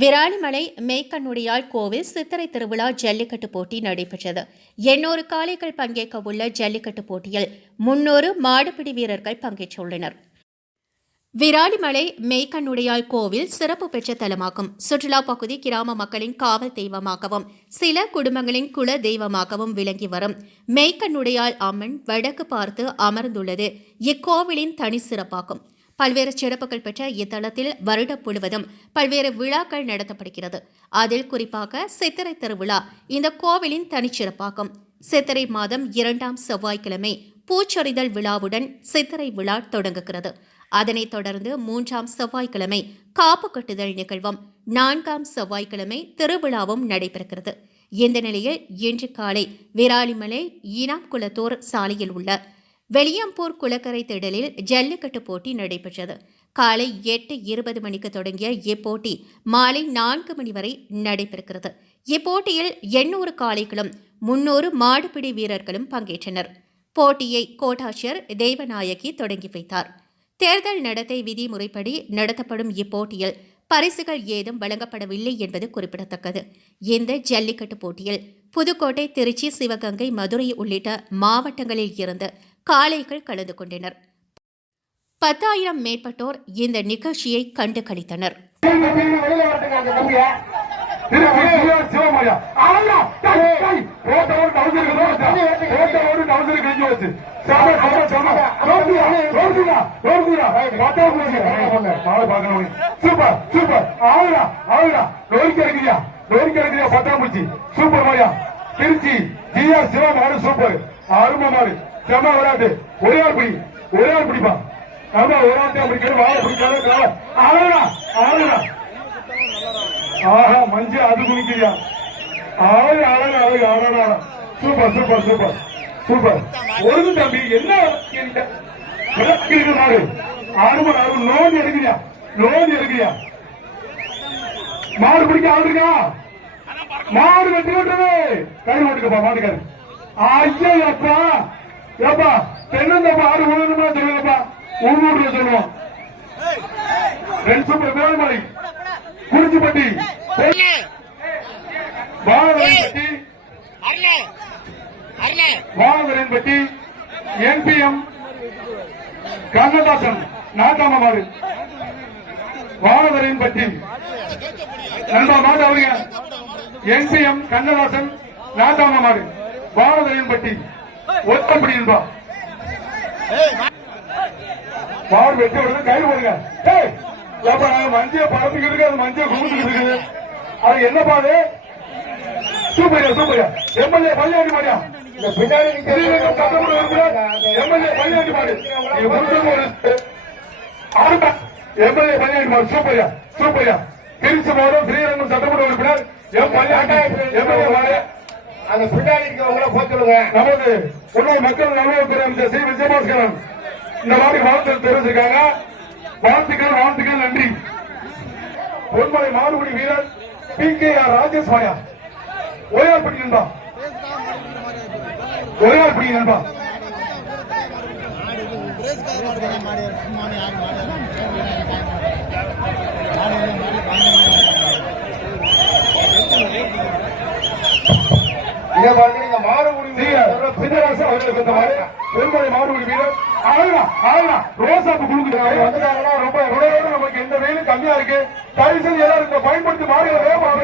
விராலிமலை மேய்க்கண்ணுடையாள் கோவில் சித்திரை திருவிழா ஜல்லிக்கட்டு போட்டி நடைபெற்றது. 800 காளைகள் பங்கேற்க உள்ள ஜல்லிக்கட்டு போட்டியில் 300 மாடுபிடி வீரர்கள் பங்கேற்றுள்ளனர். விராலிமலை மேய்க்கண்ணுடையாள் கோவில் சிறப்பு பெற்ற தலமாகும். சுற்றுலா பகுதி கிராம மக்களின் காவல் தெய்வமாகவும் சில குடும்பங்களின் குல தெய்வமாகவும் விளங்கி வரும் மேய்க்கண்ணுடையாள் அம்மன் வடக்கு பார்த்து அமர்ந்துள்ளது இக்கோவிலின் தனி சிறப்பாகும். பல்வேறு சிறப்புகள் பெற்ற இத்தலத்தில் வருடம் முழுவதும் பல்வேறு விழாக்கள் நடத்தப்படுகிறது. அதில் குறிப்பாக சித்திரை திருவிழா இந்த கோவிலின் தனிச்சிறப்பாகும். சித்திரை மாதம் 2ஆம் செவ்வாய்க்கிழமை பூச்சொரிதல் விழாவுடன் சித்திரை விழா தொடங்குகிறது. அதனைத் தொடர்ந்து 3ஆம் செவ்வாய்க்கிழமை காப்பு கட்டுதல் நிகழ்வும் 4ஆம் செவ்வாய்க்கிழமை திருவிழாவும் நடைபெறுகிறது. இந்த நிலையில் இன்று காலை விராலிமலை ஈனாம்குளத்தூர் சாலையில் உள்ள வெளியம்பூர் குளக்கரை திடலில் ஜல்லிக்கட்டு போட்டி நடைபெற்றது. காலை 8:20 மணிக்கு தொடங்கிய இப்போட்டி மாலை 4 மணி வரை நடைபெறுகிறது. இப்போட்டியில் 800 காளைகளும் 300 மாடுபிடி வீரர்களும் பங்கேற்றனர். போட்டியை கோட்டாட்சியர் தெய்வநாயகி தொடங்கி வைத்தார். தேர்தல் நடத்தை விதிமுறைப்படி நடத்தப்படும் இப்போட்டியில் பரிசுகள் ஏதும் வழங்கப்படவில்லை என்பது குறிப்பிடத்தக்கது. இந்த ஜல்லிக்கட்டு போட்டியில் புதுக்கோட்டை, திருச்சி, சிவகங்கை, மதுரை உள்ளிட்ட மாவட்டங்களில் இருந்து காளைகள் கலந்து கொண்டனர். 10,000 மேற்பட்டோர் இந்த நிகழ்ச்சியை கண்டு களித்தனர். திருச்சி ஜிஆர் சிவா மாடு சூப்பர், அருமை மாடு, செம விளையாட்டு. ஒரே ஆள் பிடிப்பா, ஆமா ஒரு ஆள் தான் பிடிக்கணும், வாழை பிடிக்காத. ஆஹா மஞ்சு அது குளிக்கிறியா, அழகு அழகு அழகு அழகா, சூப்பர் சூப்பர் சூப்பர் சூப்பர். ஒரு தம்பி என்ன மாடு, அருமை அருமை. நோண்டி எடுக்கிறியா, மாடு பிடிக்க ஆள் இருக்கா, மாடு வெட்டி விட்டுறது, கை ஓட்டுக்கப்பா மாட்டுக்காரு. ஐயப்பா ஏப்பா தென்னந்தப்பா ஆடு உணவுமா சொல்லுங்கப்பா, உங்க சொல்லுவோம். ரெண்டு சூப்பர் கோல்மலை, குறிச்சிப்பட்டி, வாழவரன்பட்டி, என்பிஎம் கண்ணதாசன் நாட்டாம மாடு, வாழவரன்பட்டி நண்பா மாடு அவருங்க. என்பிஎம் கண்ணதாசன் நாட்டாம மாடு, வாழவரன்பட்டி ஒத்தப்படி நண்பா. மாடு வெட்டி விடுறது, கை போடுங்க. மஞ்சள் பறந்துக்கிட்டு இருக்கு, அது மஞ்சள் கும்பிட்டு இருக்குது, அது என்ன பாடு. சூப்பரியா சூப்பரியா. எம்எல்ஏ பள்ளியாண்டி மாடியா, பின்னாடி எம்எல்ஏ பள்ளியாண்டி மாடு, எம்எல்ஏ பள்ளியாண்டி மாடு, சூப்பரியா சூப்பரியா. திருச்சி மாவட்டம் ஸ்ரீரங்கம் சட்டமன்ற உறுப்பினர் எம் பள்ளியாண்டி எம்எல்ஏ மாடு. அந்த பின்னாடி இருக்கவங்கள போய் சொல்லுங்க. நமது உள்ளூர் மக்கள் நலத்துறை அமைச்சர் சி விஜயபாஸ்கரன் இந்த மாதிரி வாழ்த்து தெரிவிச்சிருக்காங்க. வாழ்த்துக்கள் நன்றி. பொன்மலை மாடுபிடி வீரர் PKR ராஜேஷ் மாயா, ஒரேயாள் பிடி நண்பா, ஒரேயாள் பிடி நண்பா. மாடுபிடி வீரர் ரோசாப்பு குழுக்கிறாங்க, வந்துட்டாங்கன்னா ரொம்ப நமக்கு எந்த வெயிலும் கம்மியா இருக்கு. தயவு செய்து எல்லாரும் பயன்படுத்தி மாடுகளை வேகமாக